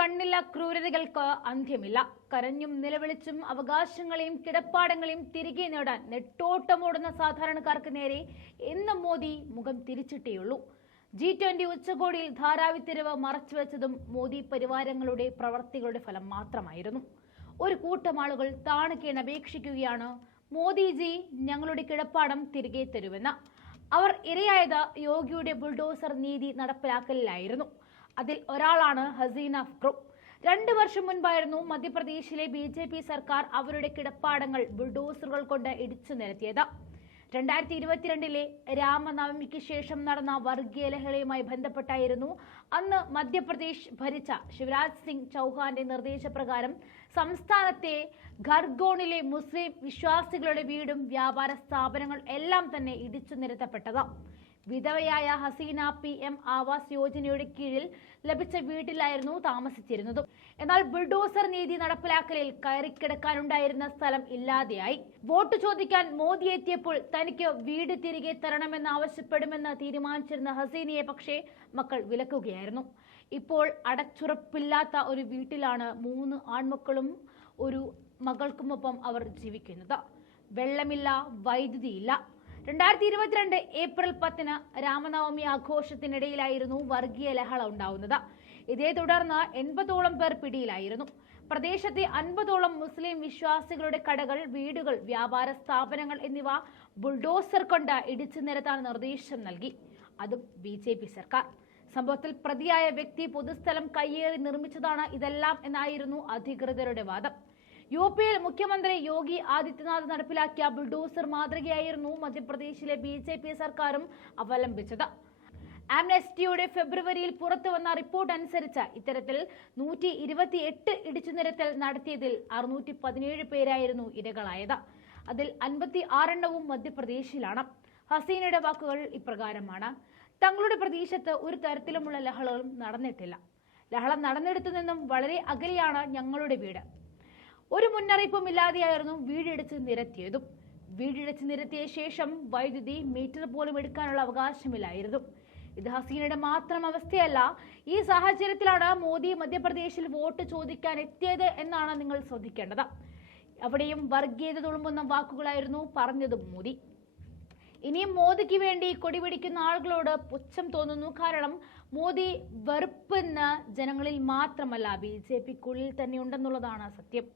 കണ്ണില്ല ക്രൂരതകൾക്ക് അന്ത്യമില്ല. കരഞ്ഞും നിലവിളിച്ചും അവകാശങ്ങളെയും കിടപ്പാടങ്ങളെയും തിരികെ നേടാൻ നെട്ടോട്ടമോടുന്ന സാധാരണക്കാർക്ക് നേരെ എന്നും മോദി മുഖം തിരിച്ചിട്ടേയുള്ളൂ. G20 ഉച്ചകോടിയിൽ ധാരാവിത്തെരുവ് മറച്ചുവെച്ചതും മോദി പരിവാരങ്ങളുടെ പ്രവർത്തികളുടെ ഫലം മാത്രമായിരുന്നു. ഒരു കൂട്ടം ആളുകൾ താണുകീണപേക്ഷിക്കുകയാണ്, മോദിജി ഞങ്ങളുടെ കിടപ്പാടം തിരികെ തരുമെന്ന്. അവർ ഇരയായത് യോഗിയുടെ ബുൾഡോസർ നീതി നടപ്പിലാക്കലിലായിരുന്നു. അതിൽ ഒരാളാണ് ഹസീന ഫക്രു. 2 വർഷം മുൻപായിരുന്നു മധ്യപ്രദേശിലെ BJP സർക്കാർ അവരുടെ കിടപ്പാടങ്ങൾ ബുൾഡോസറുകൾ കൊണ്ട് ഇടിച്ചു നിരത്തിയത്. 2022 രാമനവമിക്ക് ശേഷം നടന്ന വർഗീയ ലഹളയുമായി ബന്ധപ്പെട്ടായിരുന്നു അന്ന് മധ്യപ്രദേശ് ഭരിച്ച ശിവരാജ് സിംഗ് ചൗഹാന്റെ നിർദ്ദേശപ്രകാരം സംസ്ഥാനത്തെ ഖർഗോണിലെ മുസ്ലിം വിശ്വാസികളുടെ വീടും വ്യാപാര സ്ഥാപനങ്ങൾ എല്ലാം തന്നെ ഇടിച്ചു നിരത്തപ്പെട്ടത്. വിധവയായ ഹസീന PM ആവാസ് യോജനയുടെ കീഴിൽ ലഭിച്ച വീട്ടിലായിരുന്നു താമസിച്ചിരുന്നത്. എന്നാൽ ബുൾഡോസർ നീതി നടപ്പിലാക്കലിൽ കയറിക്കിടക്കാനുണ്ടായിരുന്ന സ്ഥലം ഇല്ലാതെയായി. വോട്ട് ചോദിക്കാൻ മോദി എത്തിയപ്പോൾ തനിക്ക് വീട് തിരികെ തരണമെന്ന് ആവശ്യപ്പെടുമെന്ന് തീരുമാനിച്ചിരുന്ന ഹസീനയെ പക്ഷേ മക്കൾ വിലക്കുകയായിരുന്നു. ഇപ്പോൾ അടച്ചുറപ്പില്ലാത്ത ഒരു വീട്ടിലാണ് 3 ആൺമക്കളും ഒരു മകൾക്കുമൊപ്പം അവർ ജീവിക്കുന്നത്. വെള്ളമില്ല, വൈദ്യുതിയില്ല. 2022 ഏപ്രിൽ 10 രാമനവമി ആഘോഷത്തിനിടയിലായിരുന്നു വർഗീയ ലഹള ഉണ്ടാവുന്നത്. ഇതേ തുടർന്ന് 80ഓളം പേർ പിടിയിലായിരുന്നു. പ്രദേശത്തെ 50ഓളം മുസ്ലിം വിശ്വാസികളുടെ കടകൾ, വീടുകൾ, വ്യാപാര സ്ഥാപനങ്ങൾ എന്നിവ ബുൾഡോസർ കൊണ്ട് ഇടിച്ചു നിരത്താൻ നിർദ്ദേശം നൽകി. അതും BJP സർക്കാർ. സംഭവത്തിൽ പ്രതിയായ വ്യക്തി പൊതുസ്ഥലം കയ്യേറി നിർമ്മിച്ചതാണ് ഇതെല്ലാം എന്നായിരുന്നു അധികൃതരുടെ വാദം. UPയിൽ മുഖ്യമന്ത്രി യോഗി ആദിത്യനാഥ് നടപ്പിലാക്കിയ ബുൾഡോസർ മാതൃകയായിരുന്നു മധ്യപ്രദേശിലെ BJP സർക്കാരും അവലംബിച്ചത്. ആംനസ്റ്റിയുടെ ഫെബ്രുവരിയിൽ പുറത്തുവന്ന റിപ്പോർട്ട് അനുസരിച്ച് ഇത്തരത്തിൽ 128 ഇടിച്ചുനിരത്തൽ നടത്തിയതിൽ 617 പേരായിരുന്നു ഇരകളായത്. അതിൽ 56 എണ്ണവും മധ്യപ്രദേശിലാണ്. ഹസീനയുടെ വാക്കുകൾ ഇപ്രകാരമാണ്: തങ്ങളുടെ പ്രദേശത്ത് ഒരു തരത്തിലുമുള്ള ലഹളകളും നടന്നിട്ടില്ല. ലഹള നടന്നിടത്തു നിന്നും വളരെ അകലെയാണ് ഞങ്ങളുടെ വീട്. ഒരു മുന്നറിയിപ്പും ഇല്ലാതെയായിരുന്നു വീടിടിച്ച് നിരത്തിയതും. വീടിടിച്ച് നിരത്തിയ ശേഷം വൈദ്യുതി മീറ്റർ പോലും എടുക്കാനുള്ള അവകാശമില്ലായിരുന്നു. ഇത് ഹസീനയുടെ മാത്രം അവസ്ഥയല്ല. ഈ സാഹചര്യത്തിലാണ് മോദി മധ്യപ്രദേശിൽ വോട്ട് ചോദിക്കാൻ എത്തിയത് എന്നാണ് നിങ്ങൾ ശ്രദ്ധിക്കേണ്ടത്. അവിടെയും വർഗീയത തുളുമ്പുന്ന വാക്കുകളായിരുന്നു പറഞ്ഞതും മോദി. ഇനിയും മോദിക്ക് വേണ്ടി കൊടിപിടിക്കുന്ന ആളുകളോട് പുച്ഛം തോന്നുന്നു. കാരണം മോദി വെറുപ്പെന്ന് ജനങ്ങളിൽ മാത്രമല്ല BJPക്കുള്ളിൽ തന്നെ ഉണ്ടെന്നുള്ളതാണ് സത്യം.